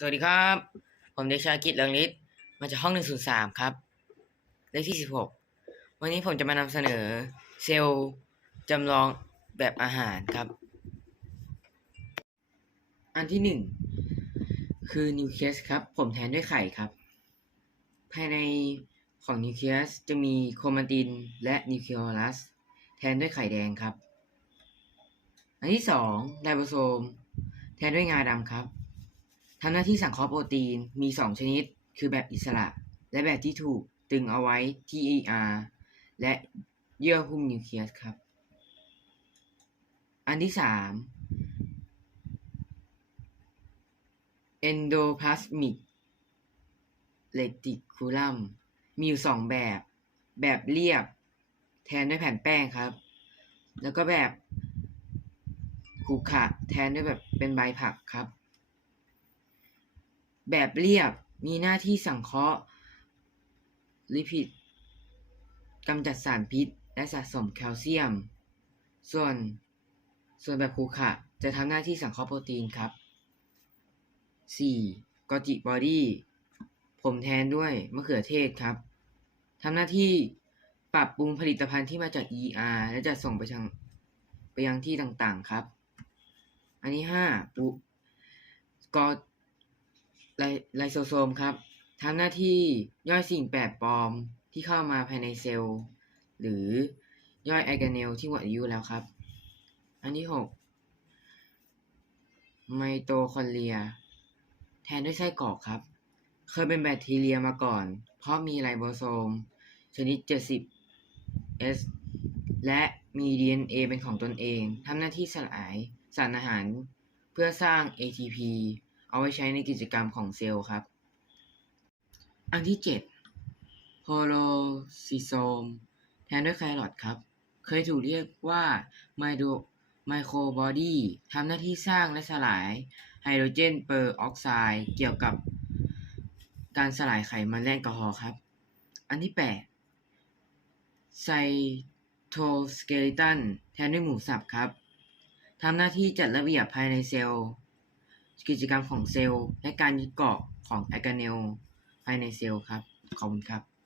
สวัสดีครับ ผมเด็กชายกิตเลืองฤทธิ์มาจากห้อง 103 ครับ เลขที่ 16 วันนี้ผมจะมานำเสนอเซลล์จำลองแบบอาหารครับ อันที่ 1 คือนิวเคลียสครับ ผมแทนด้วยไข่ครับ ภายในของนิวเคลียสจะมีโครมาตินและนิวเคลียรัส แทนด้วยไข่แดงครับ อันที่ 2ไลโบโซม แทนด้วยงาดำครับ ทำหน้าที่สังเคราะห์โปรตีนมี 2 ชนิด คือแบบอิสระ และแบบที่ถูกตึงเอาไว้ที่ ER และเยื่อหุ้มนิวเคลียสครับ อันที่ 3 endoplasmic reticulum มีอยู่ 2 แบบ แบบเรียบแทนด้วยแผ่นแป้งครับ แล้วก็แบบขรุขะแทนด้วยแบบเป็นใบผักครับ แบบเรียบมีหน้าที่สังเคราะห์ลิพิดกำจัดสารพิษ และสะสมแคลเซียม ส่วนส่วนแบบขรุขะจะทำหน้าที่สังเคราะห์โปรตีนครับ 4. กอจิบอดี้ผมแทนด้วยมะเขือเทศครับทำหน้าที่ปรับปรุงผลิตภัณฑ์ที่มาจาก ER และจะส่งไปทางไปยังที่ต่างๆครับ อันที่ 5. ปุกอ ไลไลโซโซมครับทำหน้าที่ย่อยสิ่งแปลกปลอมที่เข้ามาภายในเซลล์ หรือย่อยอร์แกเนลที่หมดอายุแล้วครับ อันที่6ไมโตคอนเดรีย แทนด้วยไส้กรอกครับ เคยเป็นแบคทีเรียมาก่อน เพราะมีไรโบโซม ชนิด 70S และมี DNA เป็นของตนเองทำหน้าที่สลายสารอาหาร เพื่อสร้าง ATP เอาไว้ใช้ในกิจกรรมของเซลล์ครับ อันที่7โพโลซิโซมแทนด้วยไคลอทครับ เคยถูกเรียกว่าไมโดไมโครบอดีทำหน้าที่สร้างและสลายไฮโดรเจนเปอร์ออกไซด์เกี่ยวกับการสลายไขมันและแอลกอฮอล์ครับ อันที่8ไซโทสเกเลตันแทนด้วยหมูสับครับทำหน้าที่จัดระเบียบภายในเซลล์ กิจกรรมของเซลล์ และการยึดเกาะของอ r ร์แกเนลภายในเซลล์ครับ ขอบคุณครับ